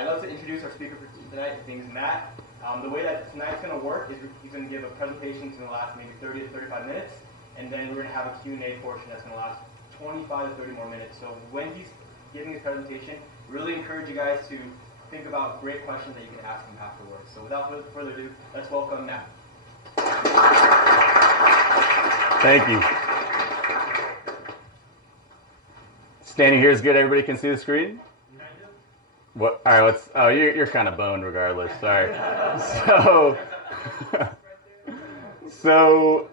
I'd love to introduce our speaker for tonight. His name is Matt. The way that tonight's going to work is he's going to give a presentation that's going to last maybe 30 to 35 minutes, and then we're going to have a Q&A portion that's going to last 25 to 30 more minutes. So when he's giving his presentation, really encourage you guys to think about great questions that you can ask him afterwards. So without further ado, let's welcome Matt. Thank you. Standing here is good. Everybody can see the screen? What? All right, let's. Oh, you're kind of boned regardless. Sorry. So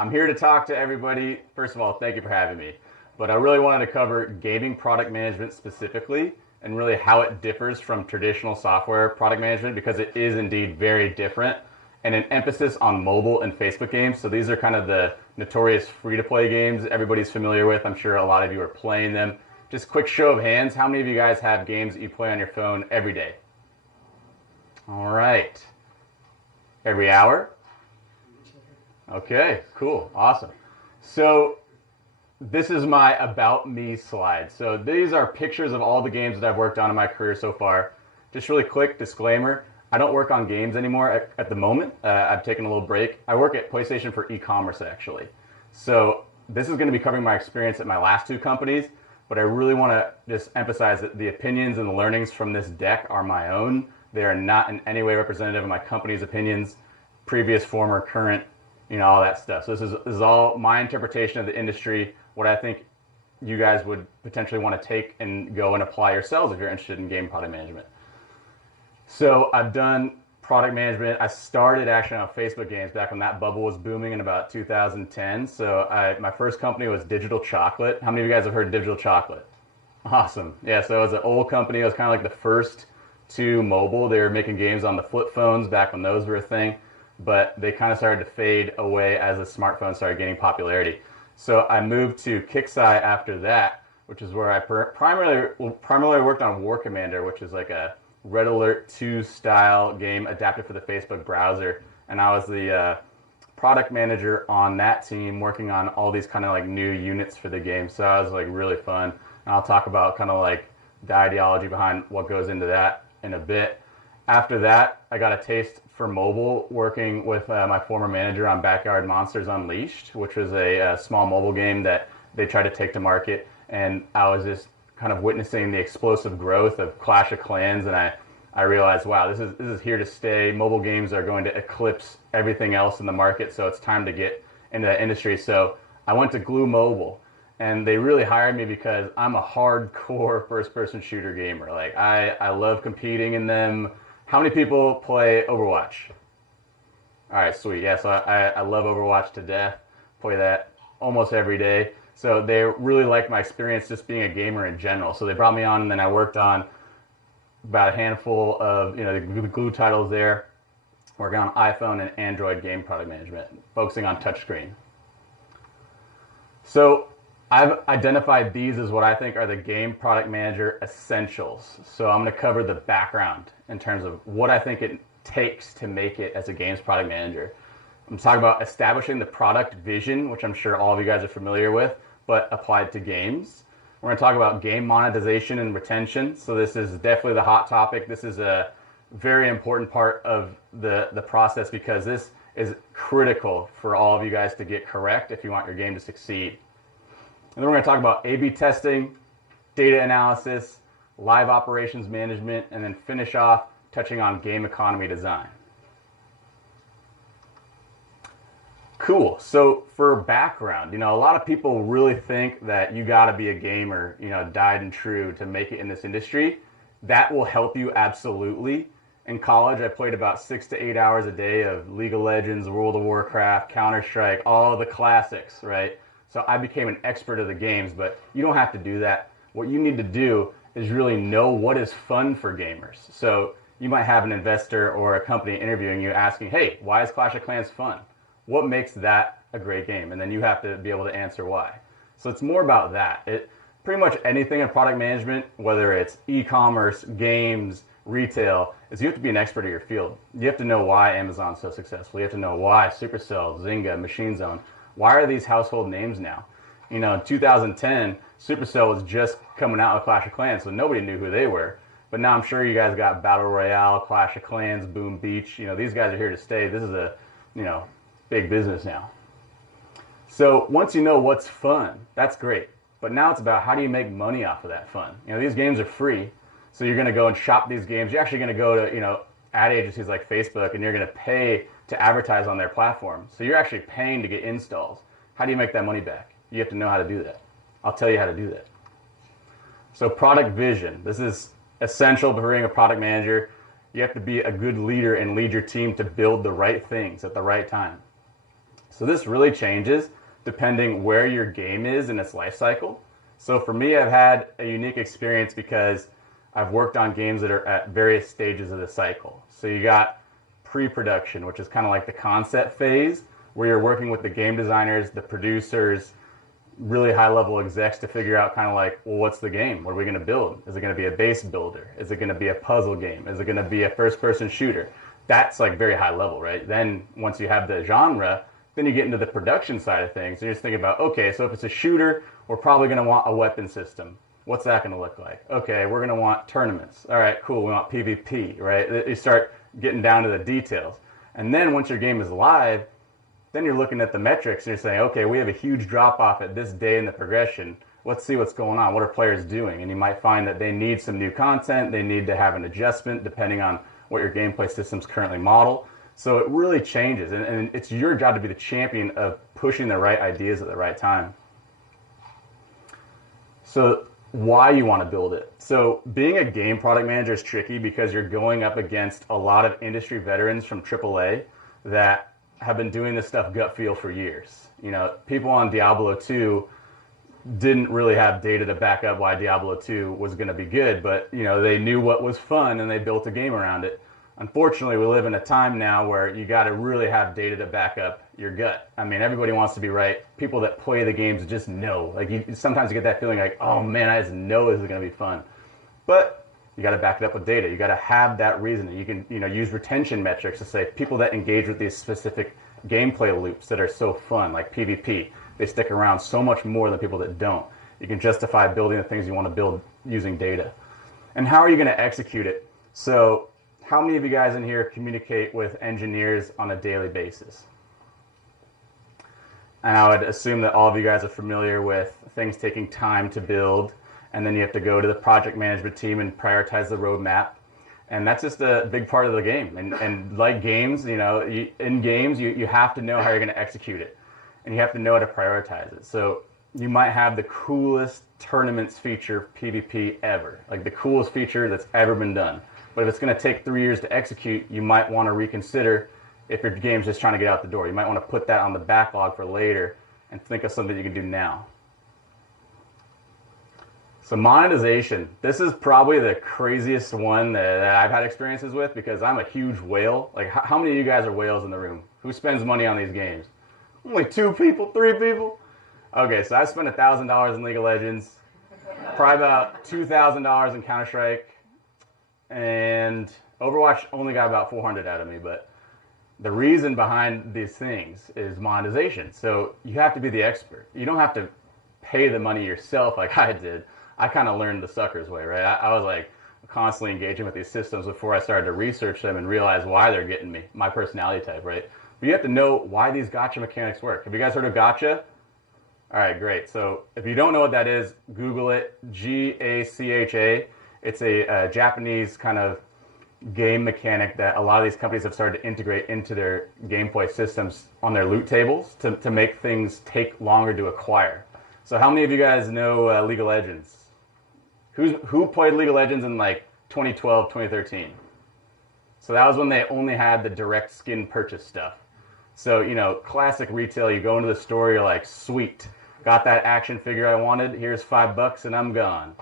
I'm here to talk to everybody. First of all, thank you for having me. But I really wanted to cover gaming product management specifically, and really how it differs from traditional software product management, because it is indeed very different, and an emphasis on mobile and Facebook games. So these are kind of the notorious free-to-play games everybody's familiar with. I'm sure a lot of you are playing them. Just quick show of hands, how many of you guys have games that you play on your phone every day? All right. Every hour? Okay, cool, awesome. So this is my About Me slide. So these are pictures of all the games that I've worked on in my career so far. Just really quick disclaimer, I don't work on games anymore at the moment. I've taken a little break. I work at PlayStation for e-commerce actually. So this is going to be covering my experience at my last two companies, but I really want to just emphasize that the opinions and the learnings from this deck are my own. They are not in any way representative of my company's opinions, previous, former, current, all that stuff. So this is all my interpretation of the industry, what I think you guys would potentially want to take and go and apply yourselves if you're interested in game product management. So I've done product management. I started actually on Facebook games back when that bubble was booming in about 2010. So my first company was Digital Chocolate. How many of you guys have heard of Digital Chocolate? Awesome. Yeah, so it was an old company. It was kind of like the first to mobile. They were making games on the flip phones back when those were a thing, but they kind of started to fade away as the smartphones started gaining popularity. So I moved to KIXEYE after that, which is where I primarily worked on War Commander, which is like a Red Alert 2 style game adapted for the Facebook browser, and I was the product manager on that team, working on all these kind of like new units for the game. So that was like really fun, and I'll talk about kind of like the ideology behind what goes into that in a bit. After that, I got a taste for mobile, working with my former manager on Backyard Monsters Unleashed, which was a small mobile game that they tried to take to market, and I was just kind of witnessing the explosive growth of Clash of Clans, and I realized, wow, this is here to stay. Mobile games are going to eclipse everything else in the market, so it's time to get into that industry. So I went to Glu Mobile, and they really hired me because I'm a hardcore first-person shooter gamer. Like I love competing in them. How many people play Overwatch? All right, sweet. Yeah, so I love Overwatch to death. Play that almost every day. So they really liked my experience just being a gamer in general. So they brought me on, and then I worked on about a handful of the Glu titles there, working on iPhone and Android game product management, focusing on touchscreen. So I've identified these as what I think are the game product manager essentials. So I'm going to cover the background in terms of what I think it takes to make it as a games product manager. I'm talking about establishing the product vision, which I'm sure all of you guys are familiar with, but applied to games. We're going to talk about game monetization and retention. So this is definitely the hot topic. This is a very important part of the process, because this is critical for all of you guys to get correct if you want your game to succeed. And then we're going to talk about A/B testing, data analysis, live operations management, and then finish off touching on game economy design. Cool. So for background, a lot of people really think that you got to be a gamer, dyed and true to make it in this industry. That will help you absolutely. In college, I played about 6 to 8 hours a day of League of Legends, World of Warcraft, Counter-Strike, all the classics, right? So I became an expert of the games, but you don't have to do that. What you need to do is really know what is fun for gamers. So you might have an investor or a company interviewing you asking, hey, why is Clash of Clans fun? What makes that a great game? And then you have to be able to answer why. So it's more about that. Pretty much anything in product management, whether it's e-commerce, games, retail, is you have to be an expert of your field. You have to know why Amazon's so successful. You have to know why Supercell, Zynga, Machine Zone, why are these household names now? In 2010, Supercell was just coming out with Clash of Clans, so nobody knew who they were. But now I'm sure you guys got Battle Royale, Clash of Clans, Boom Beach. These guys are here to stay. This is a, big business now. So once you know what's fun, that's great. But now it's about how do you make money off of that fun? These games are free. So you're going to go and shop these games. You're actually going to go to, ad agencies like Facebook, and you're going to pay to advertise on their platform. So you're actually paying to get installs. How do you make that money back? You have to know how to do that. I'll tell you how to do that. So product vision. This is essential for being a product manager. You have to be a good leader and lead your team to build the right things at the right time. So this really changes depending where your game is in its life cycle. So for me, I've had a unique experience because I've worked on games that are at various stages of the cycle. So you got pre-production, which is kind of like the concept phase, where you're working with the game designers, the producers, really high-level execs to figure out kind of like, well, what's the game? What are we going to build? Is it going to be a base builder? Is it going to be a puzzle game? Is it going to be a first-person shooter? That's like very high level, right? Then once you have the genre, then you get into the production side of things, and you're just thinking about, okay, so if it's a shooter, we're probably going to want a weapon system. What's that going to look like? Okay, we're going to want tournaments. All right, cool, we want PvP, right? You start getting down to the details. And then once your game is live, then you're looking at the metrics and you're saying, okay, we have a huge drop off at this day in the progression. Let's see what's going on. What are players doing? And you might find that they need some new content. They need to have an adjustment depending on what your gameplay systems currently model. So it really changes. And it's your job to be the champion of pushing the right ideas at the right time. So why you want to build it. So being a game product manager is tricky because you're going up against a lot of industry veterans from AAA that have been doing this stuff gut feel for years. People on Diablo 2 didn't really have data to back up why Diablo 2 was going to be good, but they knew what was fun and they built a game around it. Unfortunately, we live in a time now where you got to really have data to back up your gut. I mean, everybody wants to be right. People that play the games just know. Sometimes you get that feeling like, oh man, I just know this is going to be fun. But you got to back it up with data. You got to have that reasoning. You can, use retention metrics to say people that engage with these specific gameplay loops that are so fun, like PvP, they stick around so much more than people that don't. You can justify building the things you want to build using data. And how are you going to execute it? So, how many of you guys in here communicate with engineers on a daily basis? And I would assume that all of you guys are familiar with things taking time to build, and then you have to go to the project management team and prioritize the roadmap. And that's just a big part of the game. And like games, in games, you have to know how you're going to execute it. And you have to know how to prioritize it. So you might have the coolest tournaments feature PvP ever. Like the coolest feature that's ever been done. But if it's going to take 3 years to execute, you might want to reconsider if your game's just trying to get out the door. You might want to put that on the backlog for later and think of something you can do now. So monetization, this is probably the craziest one that I've had experiences with because I'm a huge whale. Like how many of you guys are whales in the room? Who spends money on these games? Only 2 people, 3 people? Okay, so I spent $1,000 in League of Legends, probably about $2,000 in Counter-Strike, and Overwatch only got about 400 out of me, but the reason behind these things is monetization. So you have to be the expert. You don't have to pay the money yourself like I did. I kind of learned the sucker's way, right? I was like constantly engaging with these systems before I started to research them and realize why they're getting me, my personality type, right? But you have to know why these gacha mechanics work. Have you guys heard of gacha? All right, great. So if you don't know what that is, Google it, G-A-C-H-A. It's a Japanese kind of game mechanic that a lot of these companies have started to integrate into their gameplay systems on their loot tables to make things take longer to acquire. So how many of you guys know League of Legends? Who played League of Legends in like 2012, 2013? So that was when they only had the direct skin purchase stuff. So, classic retail, you go into the store, you're like, sweet, got that action figure I wanted, here's $5 and I'm gone.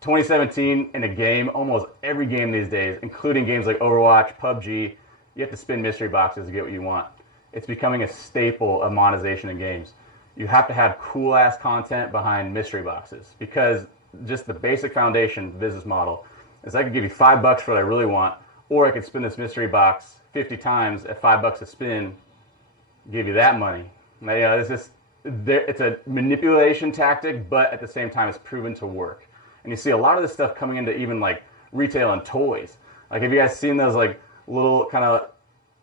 2017, in a game, almost every game these days, including games like Overwatch, PUBG, you have to spin mystery boxes to get what you want. It's becoming a staple of monetization in games. You have to have cool-ass content behind mystery boxes because just the basic foundation business model is I could give you $5 for what I really want, or I could spin this mystery box 50 times at $5 a spin, give you that money. Now, it's a manipulation tactic, but at the same time, it's proven to work. And you see a lot of this stuff coming into even like retail and toys. Like, have you guys seen those like little kind of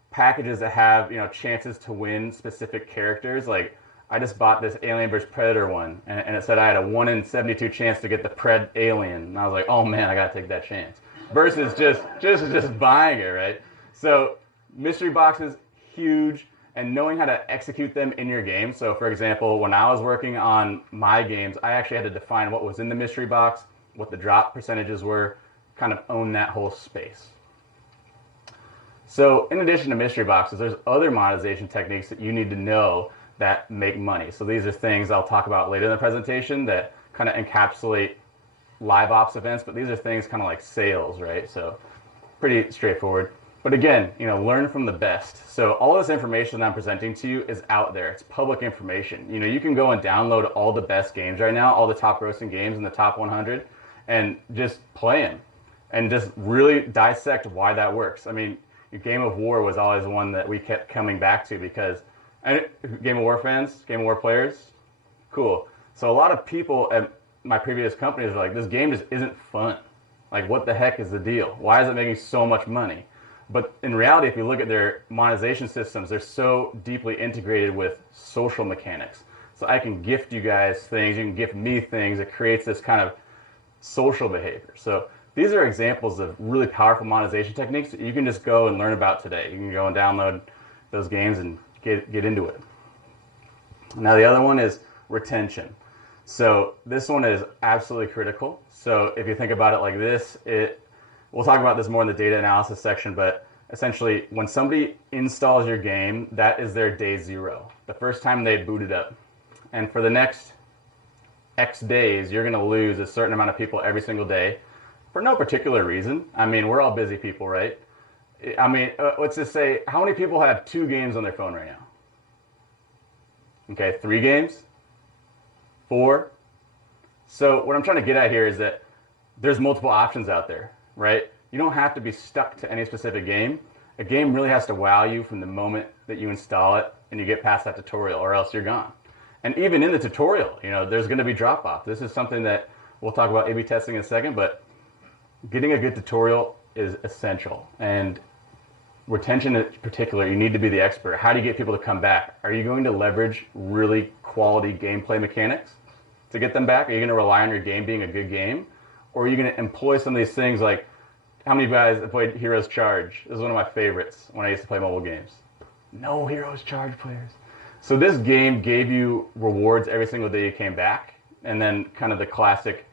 packages that have, you know, chances to win specific characters? Like, I just bought this Alien vs Predator one, and it said I had a 1 in 72 chance to get the Pred Alien, and I was like, oh man, I gotta take that chance. Versus just buying it, right? So mystery boxes, huge, and knowing how to execute them in your game. So for example, when I was working on my games, I actually had to define what was in the mystery box, what the drop percentages were, kind of own that whole space. So in addition to mystery boxes, there's other monetization techniques that you need to know that make money. So these are things I'll talk about later in the presentation that kind of encapsulate live ops events, but these are things kind of like sales, right? So pretty straightforward. But again, you know, learn from the best. So all this information that I'm presenting to you is out there. It's public information. You know, you can go and download all the best games right now, all the top grossing games in the top 100, and just play them and just really dissect why that works. I mean, Game of War was always one that we kept coming back to because, and Game of War fans, Game of War players, cool. So a lot of people at my previous companies are like, this game just isn't fun. Like, what the heck is the deal? Why is it making so much money? But in reality, if you look at their monetization systems, they're so deeply integrated with social mechanics. So I can gift you guys things, you can gift me things. It creates this kind of social behavior. So these are examples of really powerful monetization techniques that you can just go and learn about today. You can go and download those games and get into it. Now the other one is retention. So this one is absolutely critical. So if you think about it like this, we'll talk about this more in the data analysis section, but essentially when somebody installs your game, that is their day zero, the first time they boot it up. And for the next X days, you're going to lose a certain amount of people every single day for no particular reason. I mean, we're all busy people, right? I mean, let's just say, how many people have 2 games on their phone right now? Okay, 3 games? 4? So what I'm trying to get at here is that there's multiple options out there, right? You don't have to be stuck to any specific game. A game really has to wow you from the moment that you install it and you get past that tutorial, or else you're gone. And even in the tutorial, you know, there's going to be drop-off. This is something that we'll talk about A/B testing in a second, but getting a good tutorial is essential. And retention in particular, you need to be the expert. How do you get people to come back? Are you going to leverage really quality gameplay mechanics to get them back? Are you going to rely on your game being a good game? Or are you going to employ some of these things like, how many of you guys have played Heroes Charge? This is one of my favorites when I used to play mobile games. No Heroes Charge players. So this game gave you rewards every single day you came back. And then kind of the classic,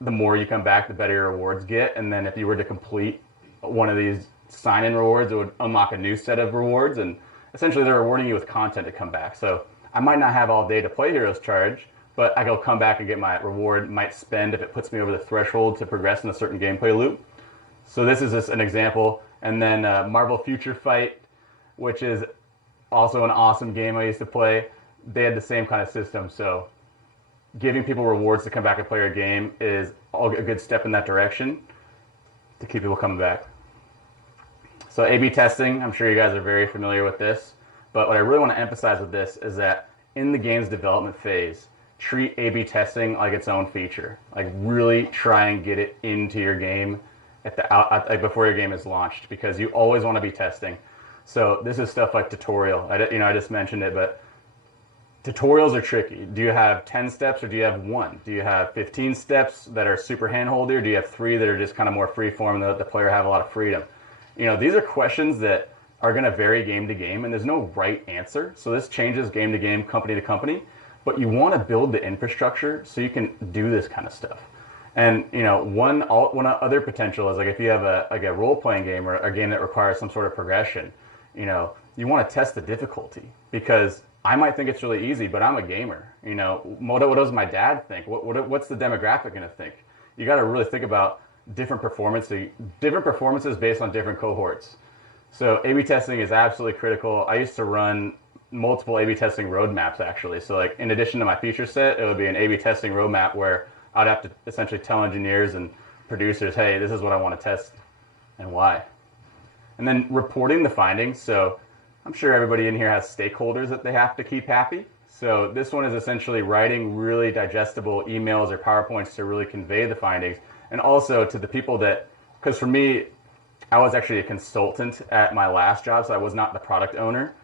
the more you come back, the better your rewards get. And then if you were to complete one of these sign-in rewards, it would unlock a new set of rewards. And essentially they're rewarding you with content to come back. So I might not have all day to play Heroes Charge, but I go come back and get my reward, might spend if it puts me over the threshold to progress in a certain gameplay loop. So this is just an example. And then Marvel Future Fight, which is also an awesome game I used to play. They had the same kind of system. So giving people rewards to come back and play your game is a good step in that direction to keep people coming back. So A/B testing, I'm sure you guys are very familiar with this. But what I really want to emphasize with this is that in the game's development phase, treat A/B testing like its own feature. Like really try and get it into your game before your game is launched, because you always want to be testing. So this is stuff like tutorial. I just mentioned it, but tutorials are tricky. Do you have 10 steps or do you have 1? Do you have 15 steps that are super hand-holdy, or do you have 3 that are just kind of more free-form and let the player have a lot of freedom? You know, these are questions that are going to vary game to game, and there's no right answer. So this changes game to game, company to company. But you want to build the infrastructure so you can do this kind of stuff. And you know, one other potential is like if you have a role-playing game or a game that requires some sort of progression, you know, you want to test the difficulty, because I might think it's really easy, but I'm a gamer. You know, what does my dad think? What's the demographic going to think? You got to really think about different performances based on different cohorts. So A/B testing is absolutely critical. I used to run multiple A/B testing roadmaps actually. So like in addition to my feature set, it would be an A/B testing roadmap where I'd have to essentially tell engineers and producers, hey, this is what I want to test and why. And then reporting the findings. So I'm sure everybody in here has stakeholders that they have to keep happy. So this one is essentially writing really digestible emails or PowerPoints to really convey the findings. And also to the people that, because for me, I was actually a consultant at my last job, so I was not the product owner.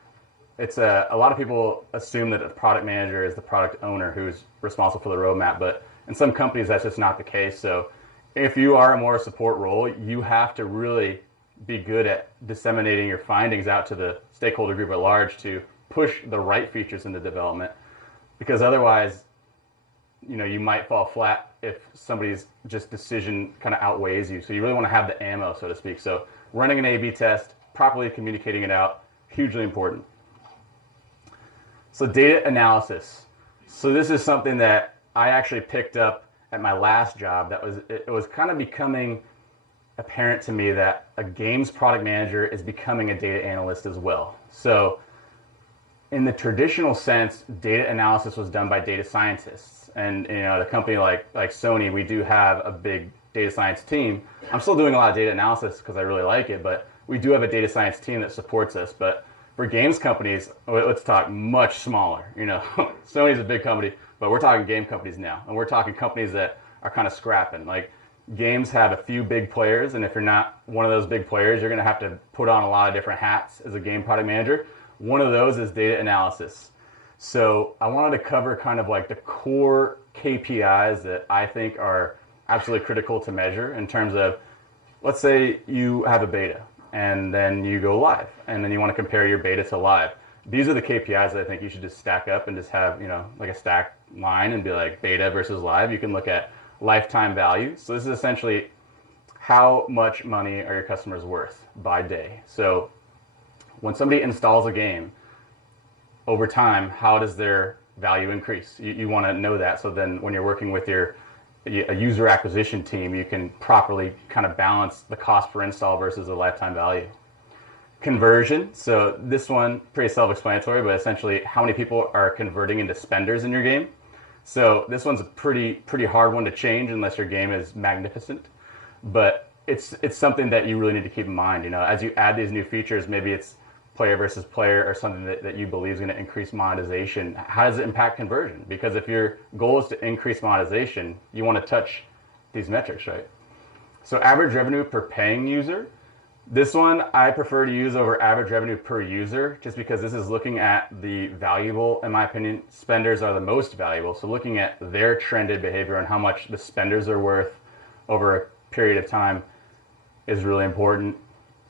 It's a lot of people assume that a product manager is the product owner who's responsible for the roadmap, but in some companies that's just not the case. So if you are a more support role, you have to really be good at disseminating your findings out to the stakeholder group at large to push the right features into development, because otherwise, you might fall flat if somebody's just decision kind of outweighs you. So you really want to have the ammo, so to speak. So running an A/B test, properly communicating it out, hugely important. So data analysis. So this is something that I actually picked up at my last job. It was kind of becoming apparent to me that a games product manager is becoming a data analyst as well. So in the traditional sense, data analysis was done by data scientists. And the company like Sony, we do have a big data science team. I'm still doing a lot of data analysis because I really like it, but we do have a data science team that supports us. But for games companies, let's talk much smaller. Sony's a big company, but we're talking game companies now. And we're talking companies that are kind of scrapping. Like, games have a few big players, and if you're not one of those big players, you're going to have to put on a lot of different hats as a game product manager. One of those is data analysis. So I wanted to cover kind of like the core KPIs that I think are absolutely critical to measure in terms of, let's say you have a beta and then you go live and then you want to compare your beta to live. These are the KPIs that I think you should just stack up and just have, like a stack line and be like beta versus live. You can look at lifetime value. So this is essentially how much money are your customers worth by day. So when somebody installs a game, over time, how does their value increase? You want to know that, so then when you're working with a user acquisition team, you can properly kind of balance the cost per install versus the lifetime value. Conversion, so this one, pretty self-explanatory, but essentially how many people are converting into spenders in your game. So this one's a pretty hard one to change unless your game is magnificent, but it's something that you really need to keep in mind. As you add these new features, maybe it's player versus player or something that you believe is going to increase monetization. How does it impact conversion? Because if your goal is to increase monetization, you want to touch these metrics, right? So average revenue per paying user. This one I prefer to use over average revenue per user, just because this is looking at the valuable, in my opinion, spenders are the most valuable. So looking at their trended behavior and how much the spenders are worth over a period of time is really important.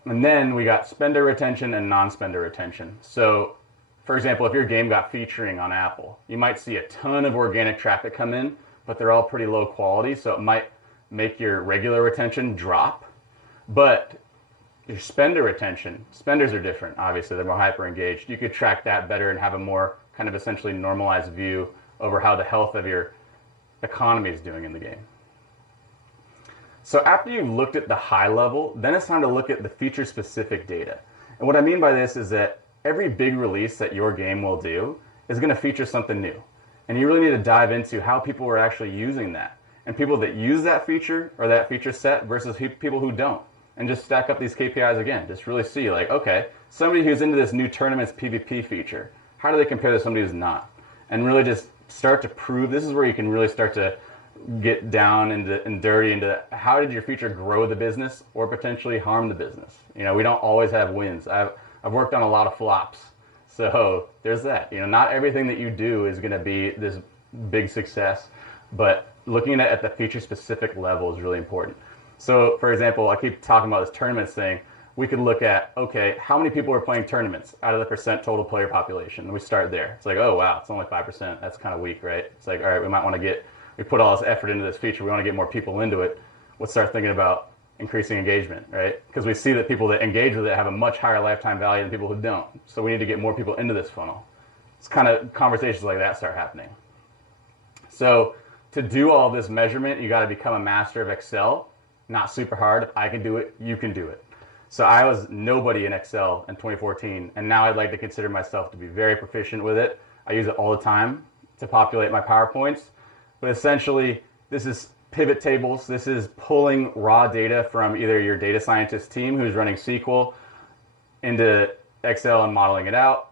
And then we got spender retention and non-spender retention. So, for example, if your game got featuring on Apple, you might see a ton of organic traffic come in, but they're all pretty low quality, so it might make your regular retention drop. But your spender retention, spenders are different, obviously, they're more hyper engaged. You could track that better and have a more kind of essentially normalized view over how the health of your economy is doing in the game. So after you've looked at the high level, then it's time to look at the feature specific data. And what I mean by this is that every big release that your game will do is going to feature something new. And you really need to dive into how people are actually using that. And people that use that feature or that feature set versus people who don't. And just stack up these KPIs again. Just really see like, okay, somebody who's into this new tournaments PvP feature, how do they compare to somebody who's not? And really just start to prove, this is where you can really start to get down and dirty into how did your feature grow the business or potentially harm the business. We don't always have wins. I've worked on a lot of flops, so there's that. Not everything that you do is going to be this big success, but looking at the feature specific level is really important. So for example, I keep talking about this tournaments thing. We could look at, okay, how many people are playing tournaments out of the percent total player population? And we start there. It's like, oh wow, it's only 5%. That's kind of weak, right? It's like, all right, we might want to we put all this effort into this feature, we want to get more people into it. Let's start thinking about increasing engagement, right? Because we see that people that engage with it have a much higher lifetime value than people who don't. So we need to get more people into this funnel. It's kind of conversations like that start happening. So to do all this measurement, you got to become a master of Excel. Not super hard. If I can do it, you can do it. So I was nobody in Excel in 2014, and now I'd like to consider myself to be very proficient with it. I use it all the time to populate my PowerPoints. But essentially, this is pivot tables. This is pulling raw data from either your data scientist team who's running SQL into Excel and modeling it out,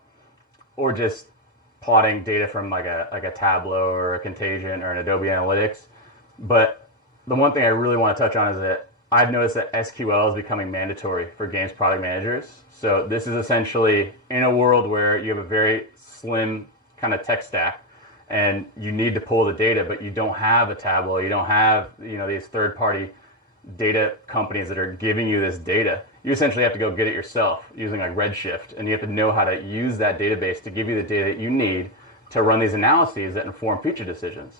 or just plotting data from like a Tableau or a Contagion or an Adobe Analytics. But the one thing I really want to touch on is that I've noticed that SQL is becoming mandatory for games product managers. So this is essentially in a world where you have a very slim kind of tech stack and you need to pull the data, but you don't have a Tableau, you don't have, you know, these third-party data companies that are giving you this data. You essentially have to go get it yourself using like Redshift, and you have to know how to use that database to give you the data that you need to run these analyses that inform future decisions.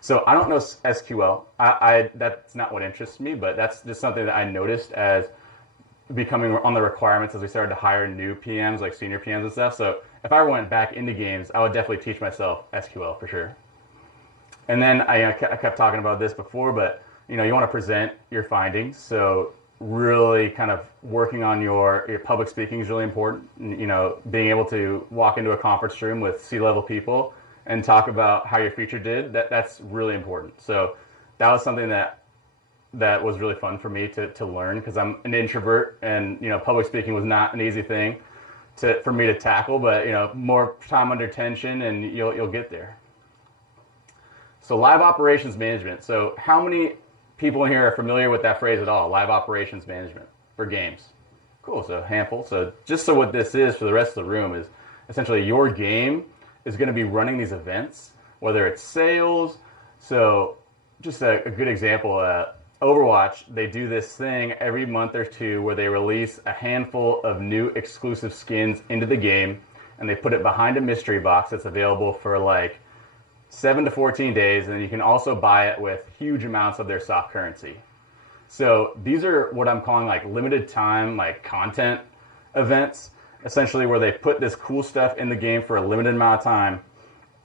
So I don't know SQL. That's not what interests me, but that's just something that I noticed as becoming on the requirements as we started to hire new PMs, like senior PMs and stuff. So if I went back into games, I would definitely teach myself SQL for sure. And then I kept talking about this before, but you know, you want to present your findings. So really kind of working on your public speaking is really important. You know, being able to walk into a conference room with C-level people and talk about how your feature did, that's really important. So that was something that was really fun for me to learn, because I'm an introvert, and you know, public speaking was not an easy thing for me to tackle, but you know, more time under tension and you'll get there. So live operations management. So how many people in here are familiar with that phrase at all? Live operations management for games. Cool, so a handful. So just so what this is for the rest of the room is essentially your game is going to be running these events, whether it's sales. So just a good example, Overwatch, they do this thing every month or two where they release a handful of new exclusive skins into the game, and they put it behind a mystery box that's available for like 7 to 14 days, and you can also buy it with huge amounts of their soft currency. So these are what I'm calling like limited time, like content events, essentially where they put this cool stuff in the game for a limited amount of time,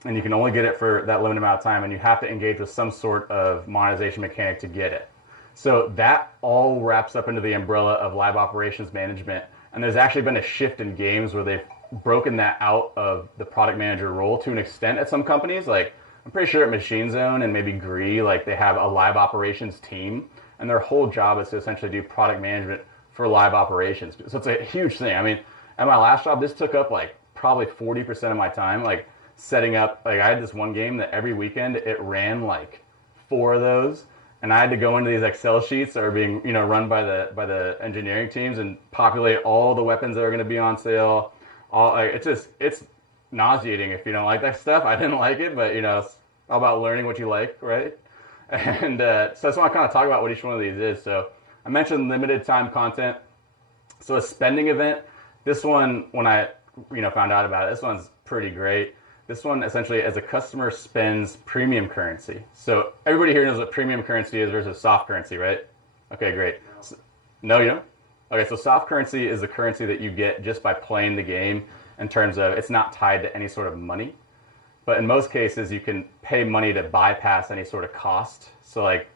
and you can only get it for that limited amount of time, and you have to engage with some sort of monetization mechanic to get it. So that all wraps up into the umbrella of live operations management, and there's actually been a shift in games where they've broken that out of the product manager role to an extent at some companies. Like I'm pretty sure at Machine Zone and maybe Gree, like they have a live operations team, and their whole job is to essentially do product management for live operations. So it's a huge thing. I mean, at my last job, this took up like probably 40% of my time, like setting up. Like I had this one game that every weekend it ran like 4 of those, and I had to go into these Excel sheets that are being, you know, run by the engineering teams and populate all the weapons that are going to be on sale. All like, it's nauseating if you don't like that stuff. I didn't like it, but you know, it's all about learning what you like, right? And so I just want to kind of talk about what each one of these is. So I mentioned limited time content. So a spending event. This one, when I found out about it, this one's pretty great. This one essentially, as a customer spends premium currency. So everybody here knows what premium currency is versus soft currency, right? Okay, great. No, you don't? Okay, so soft currency is the currency that you get just by playing the game, in terms of it's not tied to any sort of money. But in most cases, you can pay money to bypass any sort of cost. So like,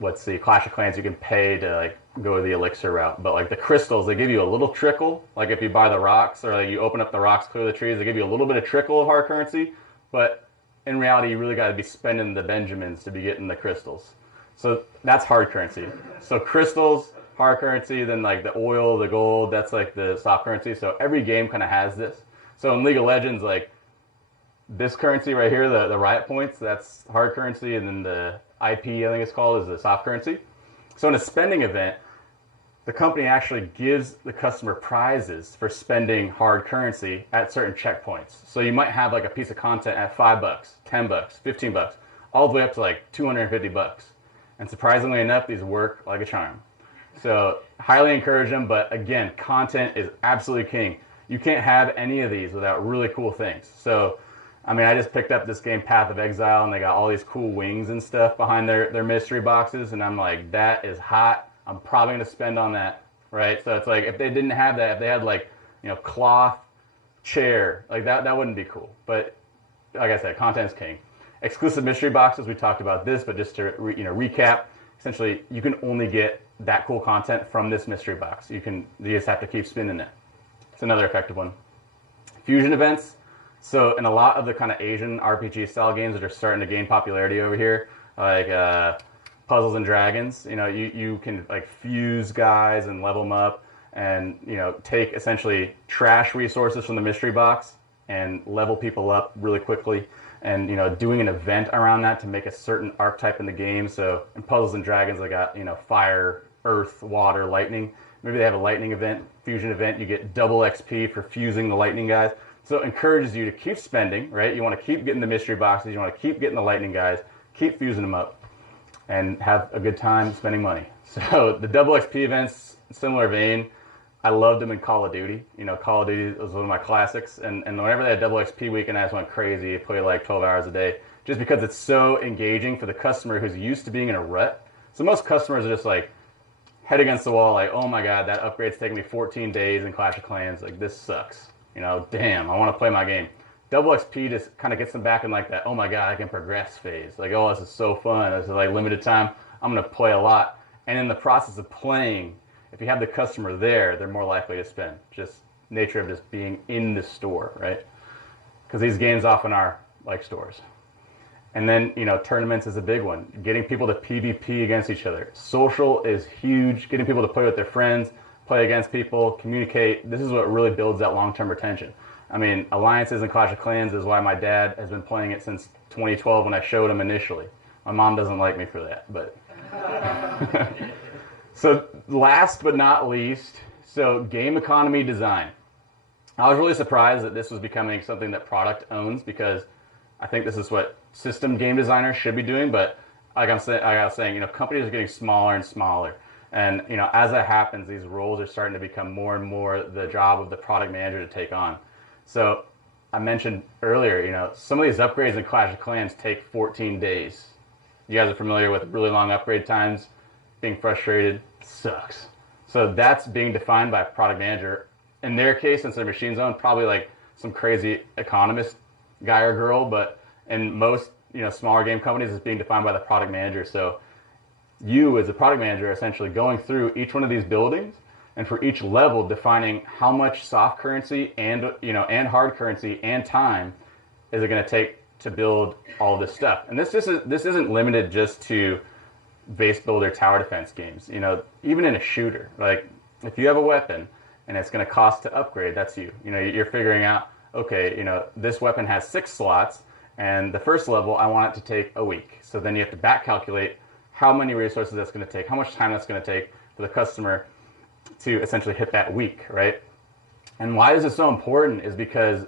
let's see, Clash of Clans, you can pay to like go the elixir route. But like the crystals, they give you a little trickle. Like if you buy the rocks, or like you open up the rocks, clear the trees, they give you a little bit of trickle of hard currency. But in reality, you really got to be spending the Benjamins to be getting the crystals. So that's hard currency. So crystals, hard currency, then like the oil, the gold, that's like the soft currency. So every game kind of has this. So in League of Legends, like this currency right here, the riot points, that's hard currency, and then the IP, I think it's called, is the soft currency. So in a spending event, the company actually gives the customer prizes for spending hard currency at certain checkpoints. So you might have like a piece of content at $5, $10, $15, all the way up to like $250. And surprisingly enough, these work like a charm. So highly encourage them, but again, content is absolutely king. You can't have any of these without really cool things. So, I mean, I just picked up this game, Path of Exile, and they got all these cool wings and stuff behind their mystery boxes, and I'm like, that is hot. I'm probably going to spend on that, right? So it's like, if they didn't have that, if they had like, you know, cloth chair, like that wouldn't be cool. But like I said, content's king. Exclusive mystery boxes, we talked about this, but just to recap, essentially, you can only get that cool content from this mystery box. You just have to keep spinning it. It's another effective one. Fusion events. So in a lot of the kind of Asian RPG style games that are starting to gain popularity over here, like Puzzles and Dragons, you know, you can like fuse guys and level them up, and you know, take essentially trash resources from the mystery box and level people up really quickly, and doing an event around that to make a certain archetype in the game. So in Puzzles and Dragons, I got fire, earth, water, lightning. Maybe they have a lightning event, fusion event. You get double XP for fusing the lightning guys. So it encourages you to keep spending, right? You want to keep getting the mystery boxes. You want to keep getting the lightning guys, keep fusing them up, and have a good time spending money. So the double XP events, similar vein. I loved them in Call of Duty. Call of Duty was one of my classics. And whenever they had double XP weekend, I just went crazy. I played like 12 hours a day. Just because it's so engaging for the customer who's used to being in a rut. So most customers are just like head against the wall, like, oh my God, that upgrade's taking me 14 days in Clash of Clans. Like, this sucks. Damn, I want to play my game. Double XP just kind of gets them back in like that, oh my God, I can progress phase. Like, oh, this is so fun. This is like limited time. I'm going to play a lot. And in the process of playing, if you have the customer there, they're more likely to spend. Just nature of just being in the store, right? Because these games often are like stores. And then, tournaments is a big one. Getting people to PvP against each other. Social is huge. Getting people to play with their friends, play against people, communicate. This is what really builds that long-term retention. I mean, alliances and Clash of Clans is why my dad has been playing it since 2012 when I showed him initially. My mom doesn't like me for that, but... So last but not least, so game economy design. I was really surprised that this was becoming something that product owns, because I think this is what system game designers should be doing. But like I was saying, companies are getting smaller and smaller. And as that happens, these roles are starting to become more and more the job of the product manager to take on. So I mentioned earlier, some of these upgrades in Clash of Clans take 14 days. You guys are familiar with really long upgrade times. Being frustrated sucks. So that's being defined by a product manager. In their case, since they're machine zone, probably like some crazy economist guy or girl, but in most smaller game companies, it's being defined by the product manager. So you as a product manager are essentially going through each one of these buildings, and for each level defining how much soft currency and hard currency and time is it going to take to build all of this stuff. And this isn't limited just to base builder tower defense games. Even in a shooter, like if you have a weapon and it's going to cost to upgrade, that's you're figuring out, okay, this weapon has 6 slots, and the first level I want it to take a week. So then you have to back calculate how many resources that's going to take, how much time that's going to take for the customer to essentially hit that week, right? And why is this so important is because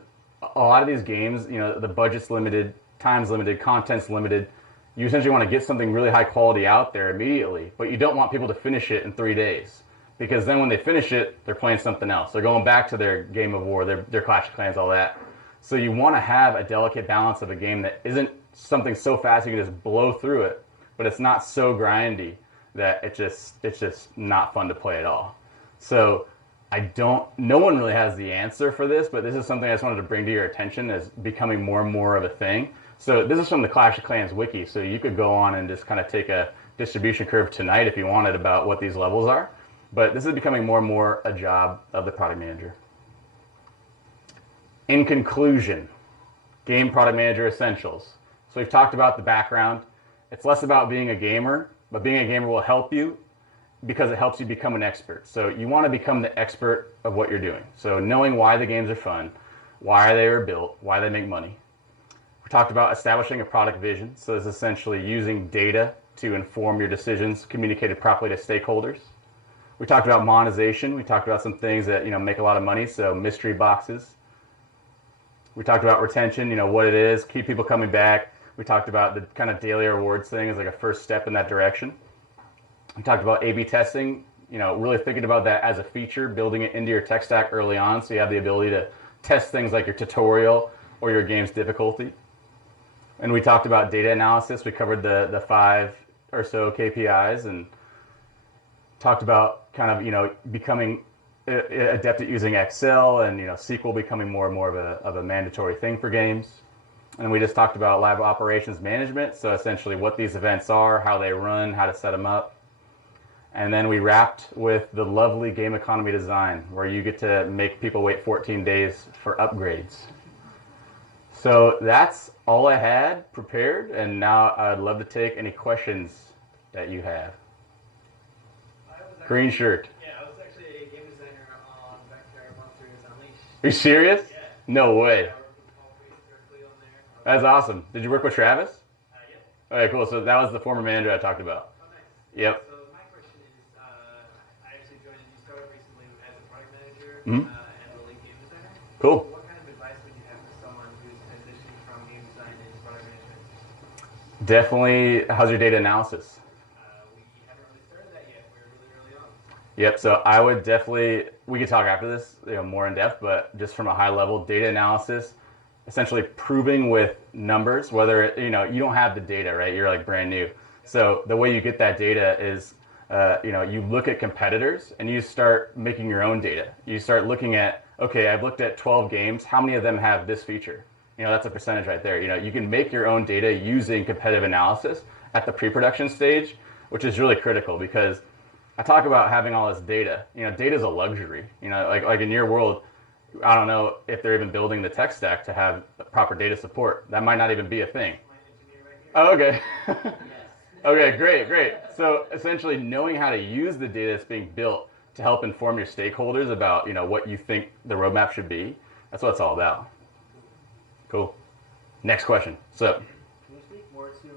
a lot of these games, the budget's limited, time's limited, content's limited. You essentially want to get something really high quality out there immediately, but you don't want people to finish it in 3 days, because then when they finish it, they're playing something else. They're going back to their game of war, their Clash of Clans, all that. So you want to have a delicate balance of a game that isn't something so fast you can just blow through it, but it's not so grindy that it's just not fun to play at all. So no one really has the answer for this, but this is something I just wanted to bring to your attention as becoming more and more of a thing. So this is from the Clash of Clans wiki, so you could go on and just kind of take a distribution curve tonight if you wanted about what these levels are. But this is becoming more and more a job of the product manager. In conclusion, game product manager essentials. So we've talked about the background. It's less about being a gamer, but being a gamer will help you because it helps you become an expert. So you want to become the expert of what you're doing. So knowing why the games are fun, why they were built, why they make money. We talked about establishing a product vision. So it's essentially using data to inform your decisions, communicated properly to stakeholders. We talked about monetization. We talked about some things that make a lot of money. So mystery boxes. We talked about retention, what it is, keep people coming back. We talked about the kind of daily rewards thing as like a first step in that direction. We talked about A/B testing, really thinking about that as a feature, building it into your tech stack early on so you have the ability to test things like your tutorial or your game's difficulty. And we talked about data analysis. We covered the 5 or so KPIs and talked about kind of, becoming adept at using Excel and, SQL becoming more and more of a mandatory thing for games. And we just talked about live operations management. So essentially what these events are, how they run, how to set them up. And then we wrapped with the lovely game economy design, where you get to make people wait 14 days for upgrades. So that's all I had prepared, and now I'd love to take any questions that you have. Green shirt. Yeah, I was actually a game designer on Bachelor Monsters Unleashed. Are you serious? Yeah. No way. That's awesome. Did you work with Travis? Yep. Okay, cool. So that was the former manager I talked about. Oh, nice. Yep. So my question is, I actually joined, you started recently as a product manager Mhm. and a lead game designer. Cool. So what kind of advice would you have for someone who's transitioning from game design into product management? Definitely, how's your data analysis? We haven't really started that yet. We're really early on. Yep, so I would definitely, we could talk after this, more in depth, but just from a high level, data analysis, essentially proving with numbers, whether, you don't have the data, right? You're like brand new. So the way you get that data is, you look at competitors and you start making your own data. You start looking at, okay, I've looked at 12 games, how many of them have this feature? That's a percentage right there. You can make your own data using competitive analysis at the pre-production stage, which is really critical because I talk about having all this data. Data is a luxury. Like in your world, I don't know if they're even building the tech stack to have proper data support. That might not even be a thing. Oh, okay. Okay, great. So essentially knowing how to use the data that's being built to help inform your stakeholders about, what you think the roadmap should be. That's what it's all about. Cool. Next question. So, can you speak more to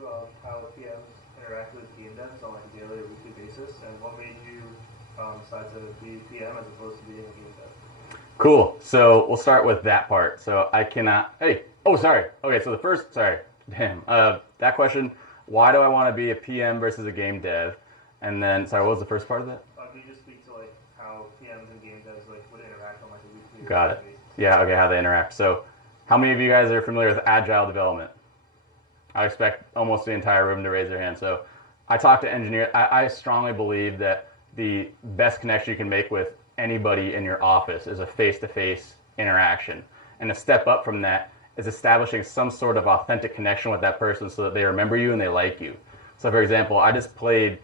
how PMs interact with game devs on like a daily or weekly basis, and what made you decide to be PM as opposed to being a game dev? cool. So we'll start with that part. So I cannot. Hey. Oh, sorry. Okay. So the first. Sorry. Damn. That question. Why do I want to be a PM versus a game dev? And then, sorry, what was the first part of that? Can you just speak to like how PMs and game devs like would interact on like a weekly? Got or it. basis? Yeah. Okay. How they interact. So, how many of you guys are familiar with agile development? I expect almost the entire room to raise their hand. So, I talk to engineers. I strongly believe that the best connection you can make with anybody in your office is a face-to-face interaction. And a step up from that is establishing some sort of authentic connection with that person so that they remember you and they like you. So for example, I just played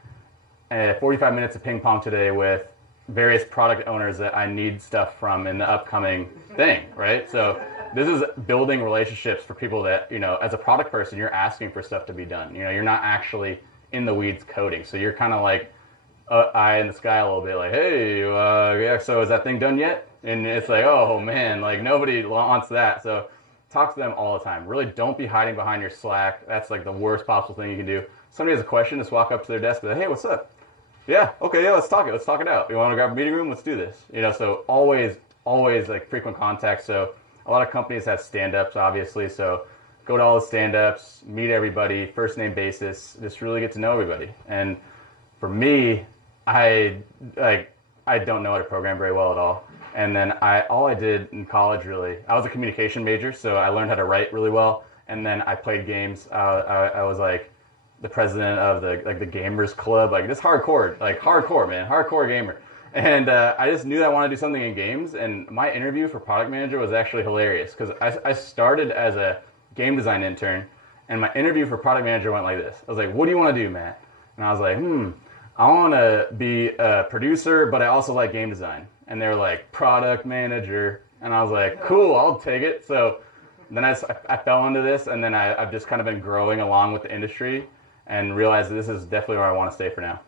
45 minutes of ping pong today with various product owners that I need stuff from in the upcoming thing, right? So this is building relationships for people that, as a product person, you're asking for stuff to be done. You're not actually in the weeds coding. So you're kind of like eye in the sky a little bit, like, hey, yeah, so is that thing done yet? And it's like, oh man, like nobody wants that. So talk to them all the time. Really don't be hiding behind your Slack. That's like the worst possible thing you can do. Somebody has a question, just walk up to their desk and be like, hey, what's up? Yeah, okay, yeah, let's talk it out. You want to grab a meeting room? Let's do this. So always like frequent contact. So a lot of companies have stand-ups, obviously. So go to all the stand-ups, meet everybody, first name basis, just really get to know everybody. And for me, I don't know how to program very well at all. And then all I did in college really, I was a communication major, so I learned how to write really well. And then I played games. I was like the president of the gamers club, like just hardcore, man, hardcore gamer. And I just knew that I wanted to do something in games. And my interview for product manager was actually hilarious because I started as a game design intern, and my interview for product manager went like this. I was like, "What do you want to do, Matt?" And I was like, I want to be a producer, but I also like game design. And they were like, product manager. And I was like, cool, I'll take it. So then I fell into this, and then I've just kind of been growing along with the industry and realized that this is definitely where I want to stay for now.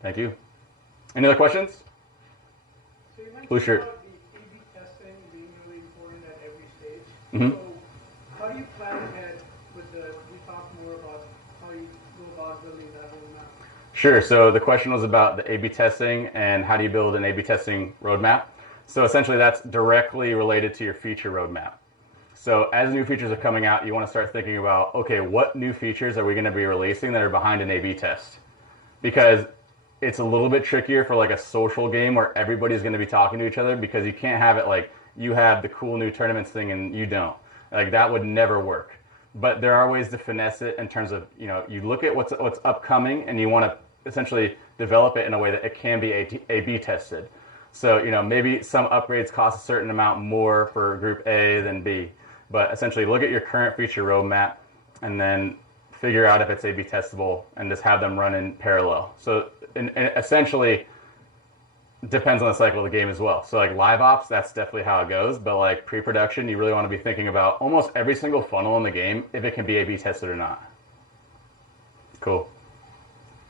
Thank you. Any other questions? So you mentioned Blue shirt. about the A/B testing being really important at every stage. Mhm. So how do you plan ahead with we talk more about how you go about building that roadmap? Sure. So the question was about the A/B testing and how do you build an A/B testing roadmap. So essentially that's directly related to your feature roadmap. So as new features are coming out, you want to start thinking about, okay, what new features are we going to be releasing that are behind an A/B test? Because it's a little bit trickier for like a social game where everybody's going to be talking to each other, because you can't have it like you have the cool new tournaments thing and you don't. Like that would never work. But there are ways to finesse it in terms of, you look at what's upcoming and you want to essentially develop it in a way that it can be A/B tested. So, maybe some upgrades cost a certain amount more for group A than B. But essentially look at your current feature roadmap and then figure out if it's A/B testable and just have them run in parallel. So and essentially depends on the cycle of the game as well. So like live ops, that's definitely how it goes. But like pre-production, you really want to be thinking about almost every single funnel in the game, if it can be A/B tested or not. Cool.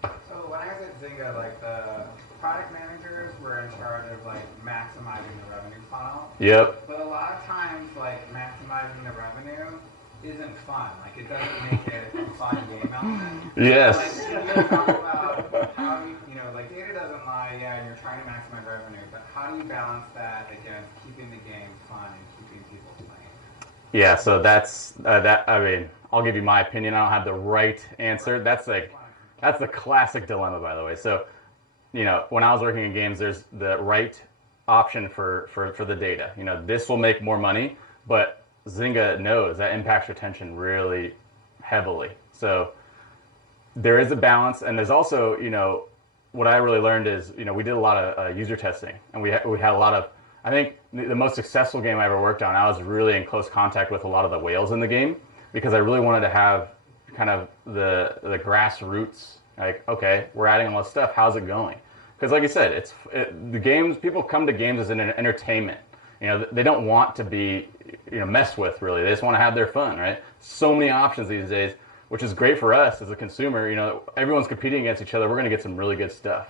So when I was at Zynga, like the product managers were in charge of like maximizing the revenue funnel. Yep. But a lot of times, like maximizing the revenue isn't fun. Like it doesn't make it a fun game element. Yes. Like, you talk about how you know, like data doesn't lie, yeah, and you're trying to maximize revenue, but how do you balance that against keeping the game fun and keeping people playing? Yeah, so that's that. I mean, I'll give you my opinion. I don't have the right answer. That's the classic dilemma, by the way. So, you know, when I was working in games, there's the right option for the data. You know, this will make more money, but Zynga knows that impacts retention really heavily. So there is a balance, and there's also, you know, what I really learned is, you know, we did a lot of user testing, and we had a lot of, I think the most successful game I ever worked on, I was really in close contact with a lot of the whales in the game, because I really wanted to have kind of the grassroots, like, okay, we're adding all this stuff, how's it going? Because like you said, the games, people come to games as an entertainment. You know, they don't want to be, you know, messed with, really. They just want to have their fun, right? So many options these days, which is great for us as a consumer. You know, everyone's competing against each other. We're going to get some really good stuff.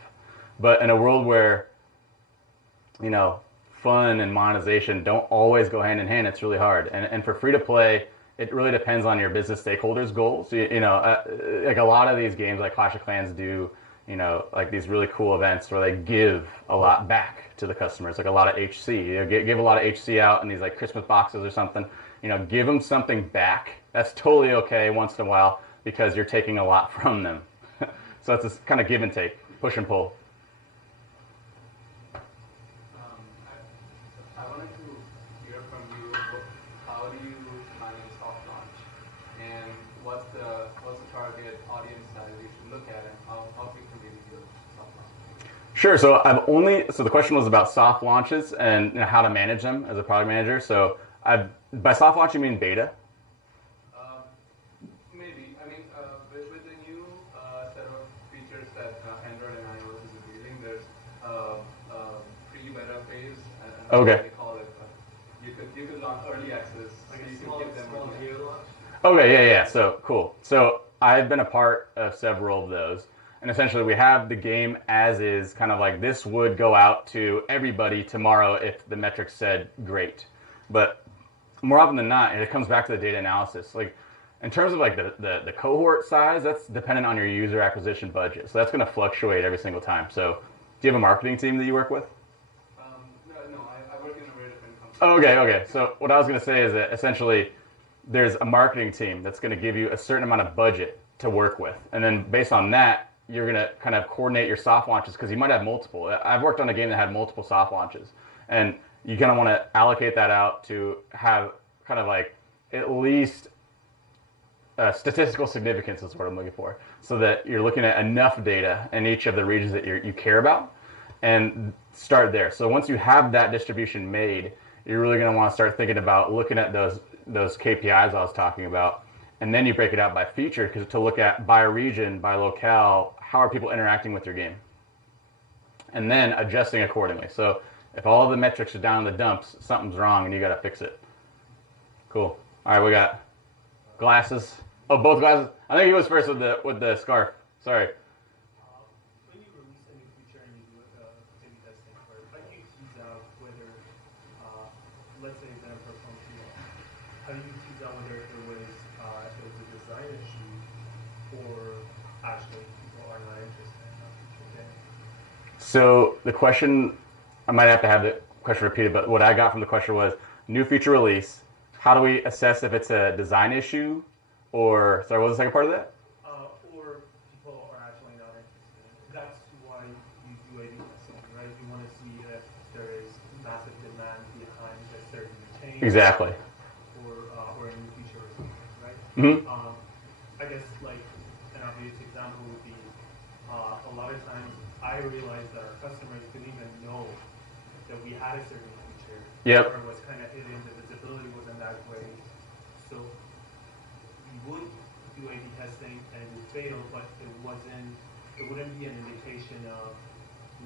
But in a world where, you know, fun and monetization don't always go hand in hand, it's really hard. And for free-to-play, it really depends on your business stakeholders' goals. You know, like a lot of these games, like Clash of Clans, do, you know, like these really cool events where they give a lot back to the customers, like a lot of HC. You know, give a lot of HC out in these like Christmas boxes or something. You know, give them something back. That's totally okay once in a while because you're taking a lot from them. So it's this kind of give and take, push and pull. I wanted to hear from you, how do you manage soft launch, and what's the target audience size you should look at, and how frequently do you do soft launch? Sure. So the question was about soft launches and, you know, how to manage them as a product manager. So by soft launch you mean beta? Maybe. I mean, with the new set of features that Android and iOS is revealing, there's pre-beta phase, and Okay. they call it. You could launch early access, Like so a you small could give them early geo access. launch? Okay, yeah. So cool. So I've been a part of several of those. And essentially we have the game as is, kind of like this would go out to everybody tomorrow if the metrics said great. But more often than not, and it comes back to the data analysis, like in terms of like the cohort size, that's dependent on your user acquisition budget. So that's going to fluctuate every single time. So do you have a marketing team that you work with? No, I work in a very different company. Oh, okay. So what I was going to say is that essentially there's a marketing team that's going to give you a certain amount of budget to work with. And then based on that, you're going to kind of coordinate your soft launches because you might have multiple. I've worked on a game that had multiple soft launches. And you kind of want to allocate that out to have kind of like at least statistical significance is what I'm looking for. So that you're looking at enough data in each of the regions that you care about and start there. So once you have that distribution made, you're really going to want to start thinking about looking at those KPIs I was talking about. And then you break it out by feature to look at by region, by locale, how are people interacting with your game? And then adjusting accordingly. So if all of the metrics are down in the dumps, something's wrong and you got to fix it. Cool. All right, we got glasses. Oh, both glasses. I think he was first with the scarf. Sorry. When you release a new feature and you do A/B testing, how do you tease out whether, let's say, that performs too well? How do you tease out whether it was a design issue or actually people are not interested in that feature? So the question, I might have to have the question repeated, but what I got from the question was new feature release. How do we assess if it's a design issue or, sorry, what was the second part of that? Or people are actually not interested. That's why you do A/B testing, right? You want to see if there is massive demand behind a certain change. Exactly. Or a new feature or something, right? Mm-hmm. I guess like an obvious example would be a lot of times I realized that our customers didn't even know that we had a certain feature. Yep. Or it was kind of hidden, the visibility wasn't that great. So we would do A/B testing and it would fail, but it wouldn't be an indication of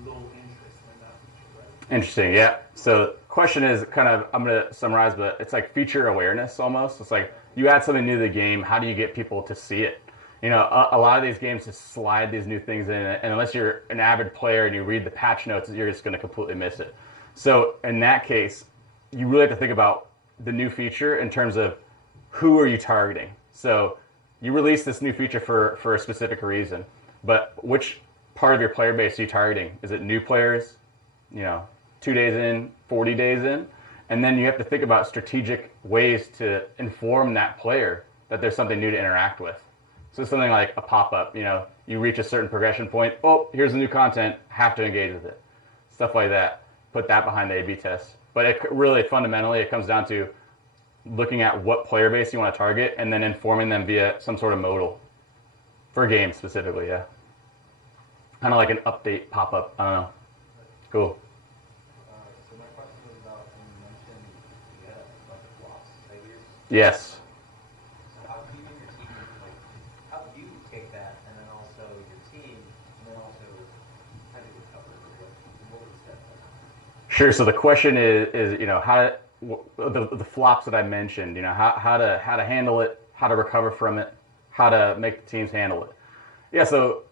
low interest in that feature, right? Interesting, yeah. So question is kind of, I'm going to summarize, but it's like feature awareness almost. It's like you add something new to the game, how do you get people to see it? You know, a lot of these games just slide these new things in, and unless you're an avid player and you read the patch notes, you're just going to completely miss it. So in that case, you really have to think about the new feature in terms of who are you targeting? So you release this new feature for a specific reason, but which part of your player base are you targeting? Is it new players, 2 days in, 40 days in? And then you have to think about strategic ways to inform that player that there's something new to interact with. So something like a pop-up, you reach a certain progression point, oh, here's the new content, have to engage with it. Stuff like that. Put that behind the A/B test. But it really, fundamentally, it comes down to looking at what player base you want to target and then informing them via some sort of modal. For a game specifically, yeah. Kind of like an update pop-up, I don't know. Cool. So my question was about when you mentioned you had a bunch of flops, failures. Yes. So how do you and your team, how do you take that, and then also your team, and then also how do you recover it? What were the steps like? Sure. So the question is how the flops that I mentioned, how to handle it, how to recover from it, how to make the teams handle it. Yeah. So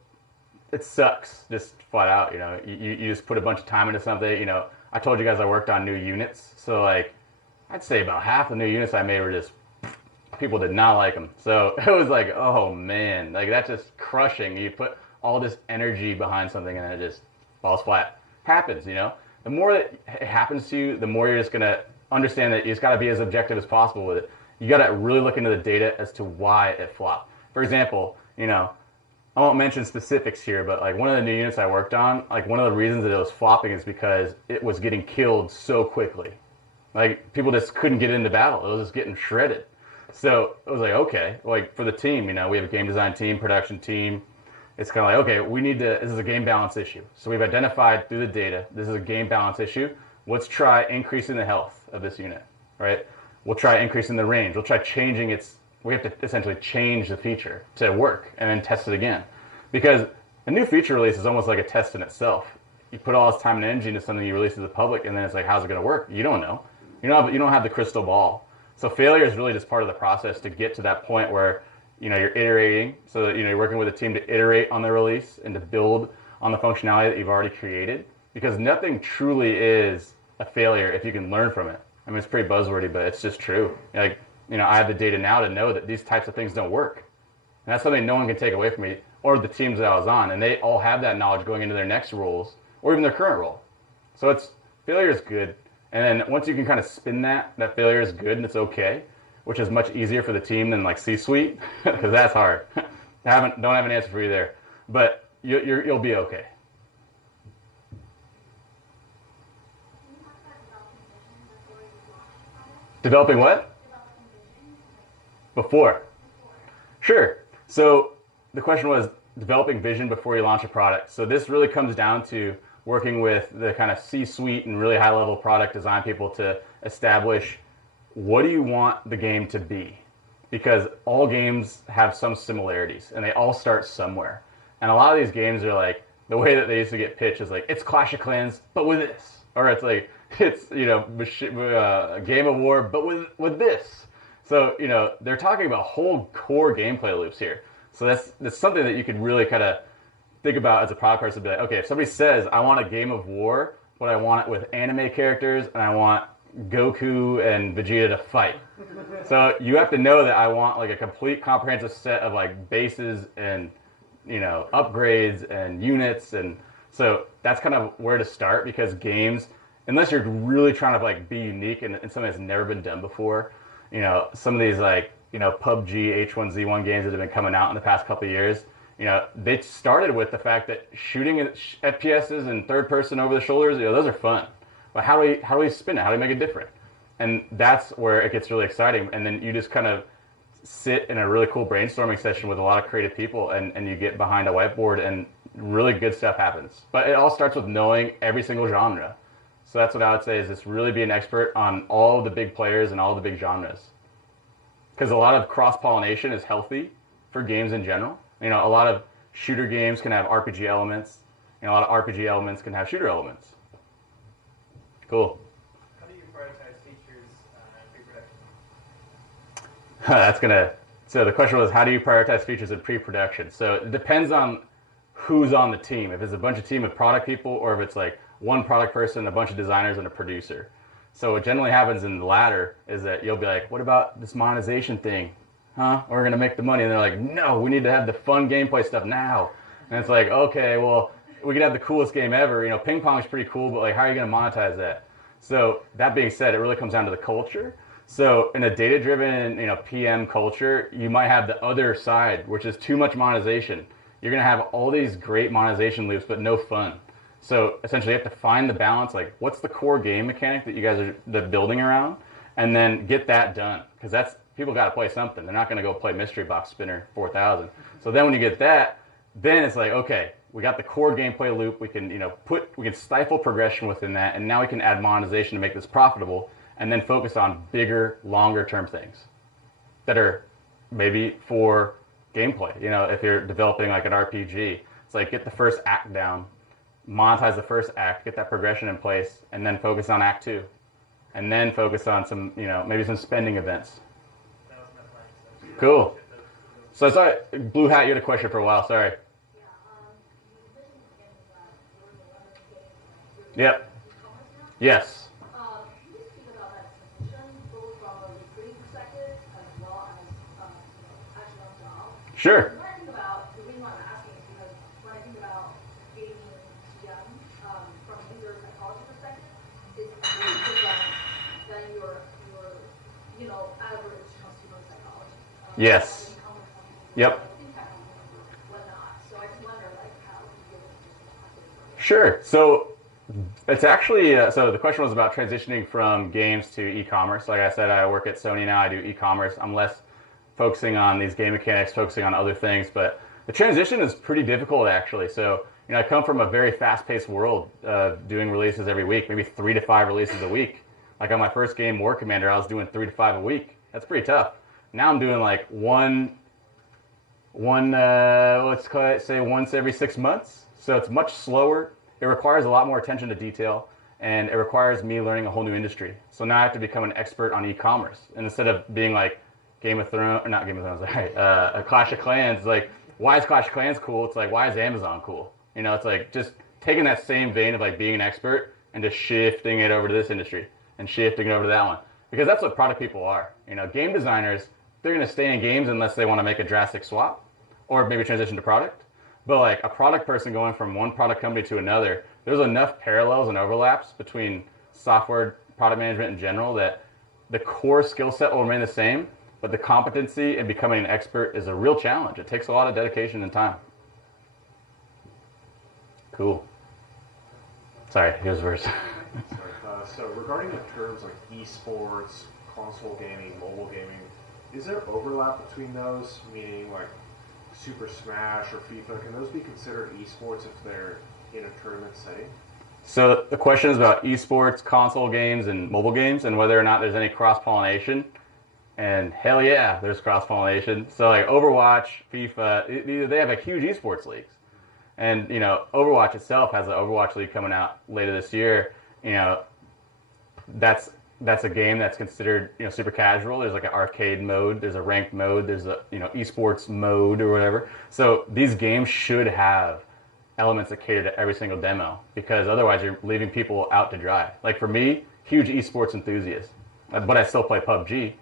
it sucks, just flat out. You just put a bunch of time into something. I told you guys I worked on new units, so I'd say about half the new units I made were just people did not like them. So it was like, oh man, that's just crushing. You put all this energy behind something and it just falls flat. Happens, The more that it happens to you, the more you're just gonna understand that you just gotta be as objective as possible with it. You gotta really look into the data as to why it flopped. For example, I won't mention specifics here, but one of the new units I worked on, one of the reasons that it was flopping is because it was getting killed so quickly. People just couldn't get into battle. It was just getting shredded. So it was okay, for the team, we have a game design team, production team. It's kind of okay, this is a game balance issue. So we've identified through the data, this is a game balance issue. Let's try increasing the health of this unit, right? We'll try increasing the range. We'll try changing we have to essentially change the feature to work and then test it again. Because a new feature release is almost like a test in itself. You put all this time and energy into something you release to the public, and then it's how's it going to work? You don't know. You don't have the crystal ball. So failure is really just part of the process to get to that point where you're iterating. So that, you're working with a team to iterate on the release and to build on the functionality that you've already created. Because nothing truly is a failure if you can learn from it. I mean, it's pretty buzzwordy, but it's just true. I have the data now to know that these types of things don't work. And that's something no one can take away from me or the teams that I was on. And they all have that knowledge going into their next roles or even their current role. So failure is good. And then once you can kind of spin that failure is good and it's okay, which is much easier for the team than C-suite, because that's hard. Don't have an answer for you there. But you'll be okay. Developing what? Before. Sure. So the question was developing vision before you launch a product. So this really comes down to working with the kind of C-suite and really high-level product design people to establish what do you want the game to be? Because all games have some similarities and they all start somewhere. And a lot of these games are the way that they used to get pitched is it's Clash of Clans, but with this. Or it's a Game of War, but with this. So, they're talking about whole core gameplay loops here. So that's something that you could really kind of think about as a product person. Be okay, if somebody says, I want a Game of War, but I want it with anime characters, and I want Goku and Vegeta to fight. So you have to know that I want a complete comprehensive set of bases and, upgrades and units. And so that's kind of where to start, because games, unless you're really trying to be unique and something that's never been done before, some of these PUBG, H1Z1 games that have been coming out in the past couple of years, they started with the fact that shooting at FPSs and third person over the shoulders, those are fun. But how do we spin it? How do we make it different? And that's where it gets really exciting. And then you just kind of sit in a really cool brainstorming session with a lot of creative people, and you get behind a whiteboard and really good stuff happens. But it all starts with knowing every single genre. So that's what I would say is just really be an expert on all the big players and all the big genres. Because a lot of cross-pollination is healthy for games in general. A lot of shooter games can have RPG elements, and a lot of RPG elements can have shooter elements. Cool. How do you prioritize features in pre-production? So the question was, how do you prioritize features in pre-production? So it depends on who's on the team. If it's a bunch of team of product people, or if it's one product person, a bunch of designers, and a producer. So what generally happens in the latter is that you'll be like, what about this monetization thing? Huh? We're going to make the money. And they're like, no, we need to have the fun gameplay stuff now. And it's like, okay, well, we could have the coolest game ever. You know, ping pong is pretty cool, but like, how are you going to monetize that? So that being said, it really comes down to the culture. So in a data-driven, you know, PM culture, you might have the other side, which is too much monetization. You're going to have all these great monetization loops, but no fun. So essentially, you have to find the balance. Like, what's the core game mechanic that you guys are building around, and then get that done. Because that's people got to play something. They're not going to go play Mystery Box Spinner 4000. So then when you get that, then it's like, okay, we got the core gameplay loop. We can, you know, we can stifle progression within that, and now we can add monetization to make this profitable, and then focus on bigger, longer-term things that are maybe for gameplay. You know, if you're developing like an RPG, it's like get the first act down, monetize the first act, get that progression in place, and then focus on Act 2, and then focus on some, you know, maybe some spending events. That was my plan. Cool. So sorry, Blue Hat, you had a question for a while. Sorry. Yep. Yes. Can you speak about that transition, both from a recruiting perspective as well as actually on job? Sure. When I think about, the reason why I'm asking is because when I think about gaming PM from a user psychology perspective, it's really different than your average consumer psychology. Yes. Yep. Whatnot. So I just wonder, like, how you give it just Sure. So it's actually, so the question was about transitioning from games to e-commerce. Like I said, I work at Sony now. I do e-commerce. I'm less focusing on these game mechanics, focusing on other things. But the transition is pretty difficult, actually. So, you know, I come from a very fast-paced world, doing releases every week, maybe 3 to 5 releases a week. Like on my first game, War Commander, I was doing 3 to 5 a week. That's pretty tough. Now I'm doing like let's call it, say once every 6 months. So it's much slower. It requires a lot more attention to detail, and it requires me learning a whole new industry. So now I have to become an expert on e-commerce. And instead of being like Game of Thrones, or not Game of Thrones, right, a Clash of Clans, like, why is Clash of Clans cool? It's like, why is Amazon cool? You know, it's like just taking that same vein of like being an expert and just shifting it over to this industry and shifting it over to that one. Because that's what product people are. You know, game designers, they're going to stay in games unless they want to make a drastic swap or maybe transition to product. But like a product person going from one product company to another, there's enough parallels and overlaps between software product management in general that the core skill set will remain the same, but the competency in becoming an expert is a real challenge. It takes a lot of dedication and time. Cool. Sorry, here's verse. So regarding the terms like esports, console gaming, mobile gaming, is there overlap between those? Meaning like Super Smash or FIFA, can those be considered esports if they're in a tournament setting? So the question is about esports, console games, and mobile games, and whether or not there's any cross-pollination. And hell yeah, there's cross-pollination. So like Overwatch, FIFA, they have a huge esports leagues. And, you know, Overwatch itself has an Overwatch League coming out later this year. You know, that's a game that's considered, you know, super casual. There's like an arcade mode, there's a ranked mode, there's a, you know, esports mode or whatever. So these games should have elements that cater to every single demo, because otherwise you're leaving people out to dry. Like for me, huge esports enthusiast, but I still play PUBG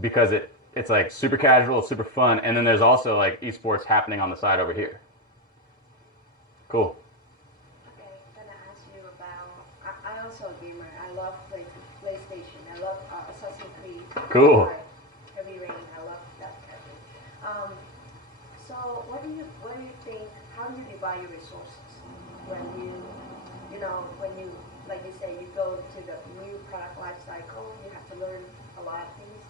because it's like super casual, it's super fun, and then there's also like esports happening on the side over here. Cool. Okay, then I ask you about, I also a gamer. I love PlayStation. I love Assassin's Creed. Cool. Heavy Rain. I love that kind of thing. So what do you think, how do you divide your resources when when you, like you say, you go to the new product life cycle, you have to learn a lot of things.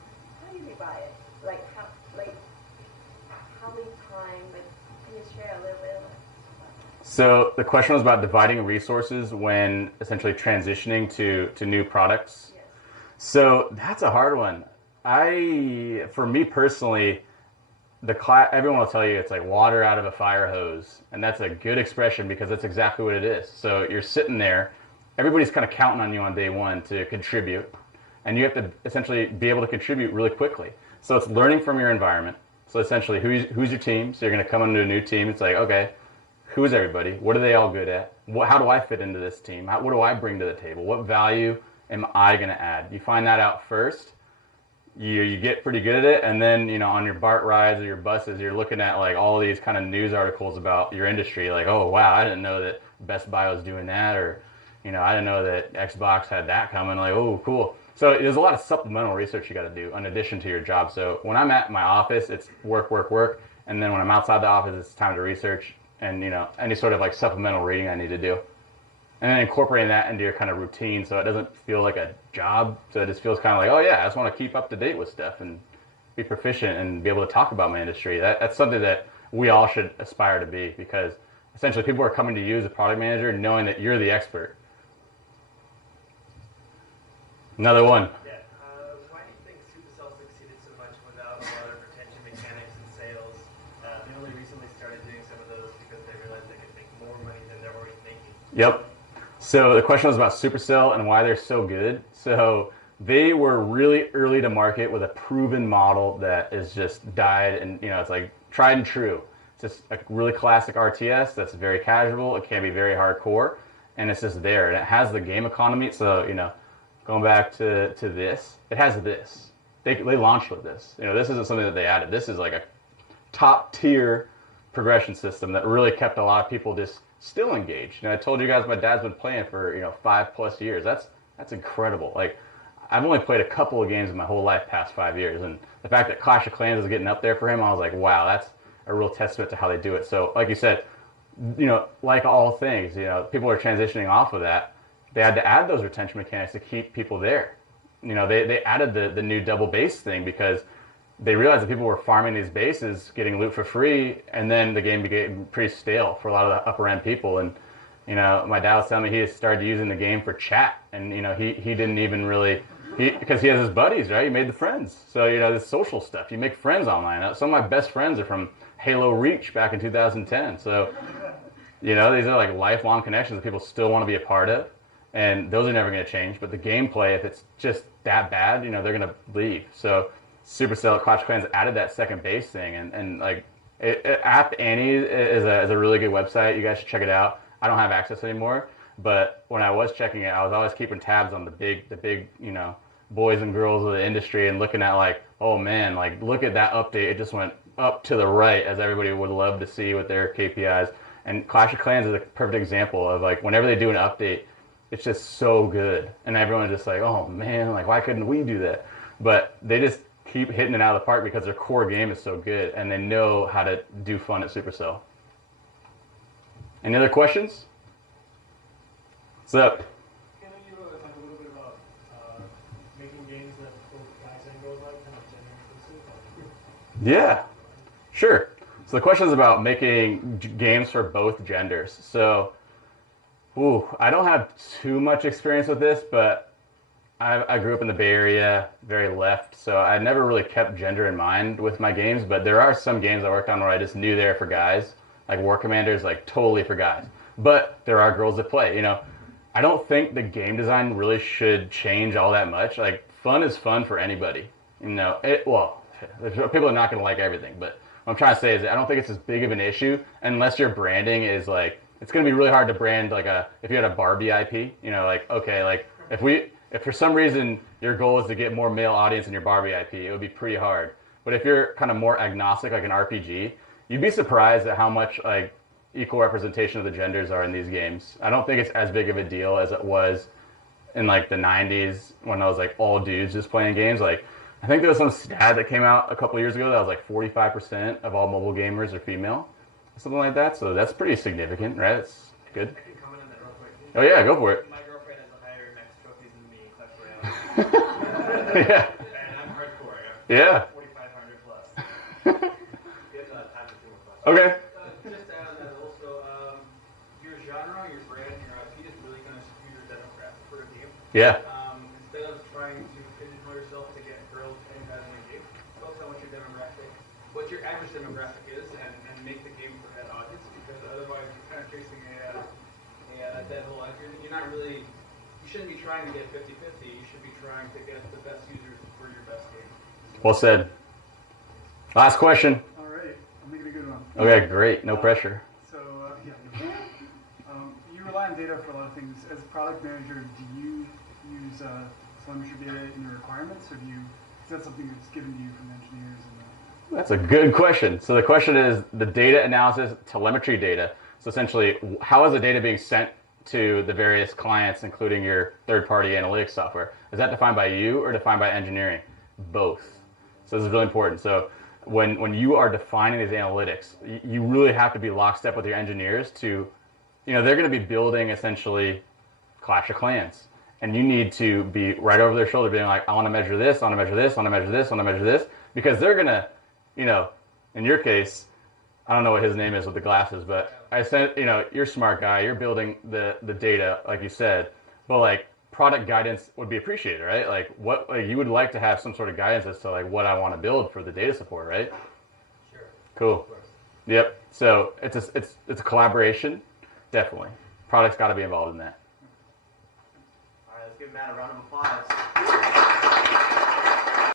How do you divide it? How many time, can you share a little bit of it? So the question was about dividing resources when essentially transitioning to new products. Yes. So that's a hard one. For me personally, everyone will tell you it's like water out of a fire hose, and that's a good expression because that's exactly what it is. So you're sitting there, everybody's kind of counting on you on day one to contribute, and you have to essentially be able to contribute really quickly. So it's learning from your environment. So essentially, who's your team? So you're going to come into a new team. It's like, okay, who's everybody? What are they all good at? How do I fit into this team? What do I bring to the table? What value am I going to add? You find that out first. You get pretty good at it, and then on your BART rides or your buses, you're looking at like all these kind of news articles about your industry. Like, oh wow, I didn't know that Best Buy was doing that, or I didn't know that Xbox had that coming. Like, oh cool. So there's a lot of supplemental research you got to do in addition to your job. So when I'm at my office, it's work, work, work, and then when I'm outside the office, it's time to research and any sort of like supplemental reading I need to do. And then incorporating that into your kind of routine so it doesn't feel like a job. So it just feels kind of like, oh yeah, I just want to keep up to date with stuff and be proficient and be able to talk about my industry. That's something that we all should aspire to be, because essentially people are coming to you as a product manager knowing that you're the expert. Another one. Yeah. Why do you think Supercell succeeded so much without a lot of retention mechanics and sales? They only recently started doing some of those because they realized they could make more money than they're already making. Yep. So the question was about Supercell and why they're so good. So they were really early to market with a proven model that is just died, and it's like tried and true. It's just a really classic RTS that's very casual. It can be very hardcore, and it's just there. And it has the game economy. So going back to this, it has this. They launched with this. This isn't something that they added. This is like a top tier progression system that really kept a lot of people just still engaged. I told you guys my dad's been playing for 5+ years. That's incredible. Like, I've only played a couple of games in my whole life past 5 years, and the fact that Clash of Clans is getting up there for him, I was like, wow, that's a real testament to how they do it. So like you said, like all things, people are transitioning off of that. They had to add those retention mechanics to keep people there. They added the new double base thing because they realized that people were farming these bases, getting loot for free, and then the game became pretty stale for a lot of the upper end people. And my dad was telling me he had started using the game for chat, and he didn't even really because he has his buddies, right? He made the friends, so this social stuff. You make friends online. Some of my best friends are from Halo Reach back in 2010. So these are like lifelong connections that people still want to be a part of, and those are never going to change. But the gameplay, if it's just that bad, they're going to leave. So Supercell Clash of Clans added that second base thing, and like App Annie is a really good website. You guys should check it out. I don't have access anymore, but when I was checking it, I was always keeping tabs on the big boys and girls of the industry and looking at like, oh man, like look at that update. It just went up to the right, as everybody would love to see with their KPIs. And Clash of Clans is a perfect example of like whenever they do an update, it's just so good, and everyone's just like, oh man, like why couldn't we do that? But they just keep hitting it out of the park because their core game is so good, and they know how to do fun at Supercell. Any other questions? What's up? Can you talk a little bit about making games that both guys and girls like, kind of gender inclusive? Yeah, sure. So the question is about making games for both genders. So, I don't have too much experience with this, but I grew up in the Bay Area, very left, so I never really kept gender in mind with my games, but there are some games I worked on where I just knew they're for guys, like War Commander is like totally for guys. But there are girls that play, I don't think the game design really should change all that much. Like, fun is fun for anybody. People are not going to like everything, but what I'm trying to say is that I don't think it's as big of an issue unless your branding is like, it's going to be really hard to brand like if you had a Barbie IP, if for some reason your goal is to get more male audience in your Barbie IP, it would be pretty hard. But if you're kind of more agnostic, like an RPG, you'd be surprised at how much like equal representation of the genders are in these games. I don't think it's as big of a deal as it was in like the 90s when I was like all dudes just playing games. Like, I think there was some stat that came out a couple years ago that was like 45% of all mobile gamers are female, something like that. So that's pretty significant, right? It's good. I can comment on that real quick. Oh yeah, go for it. My girlfriend has a higher max trophies than me in Clash Royale. Yeah. And I'm hardcore. Yeah. 4,500 plus. We have time for 2 more questions. Okay. Just to add on that also, your genre, your brand, your IP is really going to skew your demographic for a game. Yeah. Instead of trying to pigeonhole yourself to get girls and guys in your game, focus on what your average demographic is, and make the game for that audience, because otherwise you're kind of chasing a dead hole. You're not really, you shouldn't be trying to get 50-50. You should be trying to get the best users for your best game. Well said. Last question. All right, I'll make it a good one. Okay, great. No pressure. So, you rely on data for a lot of things. As a product manager, do you use telemetry data in your requirements, or is that something that's given to you from engineers? That's a good question. So the question is the data analysis, telemetry data. So essentially, how is the data being sent to the various clients, including your third-party analytics software? Is that defined by you or defined by engineering? Both. So this is really important. So when you are defining these analytics, you really have to be lockstep with your engineers to, they're going to be building essentially Clash of Clans. And you need to be right over their shoulder being like, I want to measure this, I want to measure this, I want to measure this, I want to measure this. Because they're going to, in your case, I don't know what his name is with the glasses, but I said, you're a smart guy, you're building the data, like you said, but like product guidance would be appreciated, right? Like you would like to have some sort of guidance as to like what I want to build for the data support, right? Sure. Cool. Yep. So it's a collaboration, definitely. Product's got to be involved in that. All right, let's give Matt a round of applause.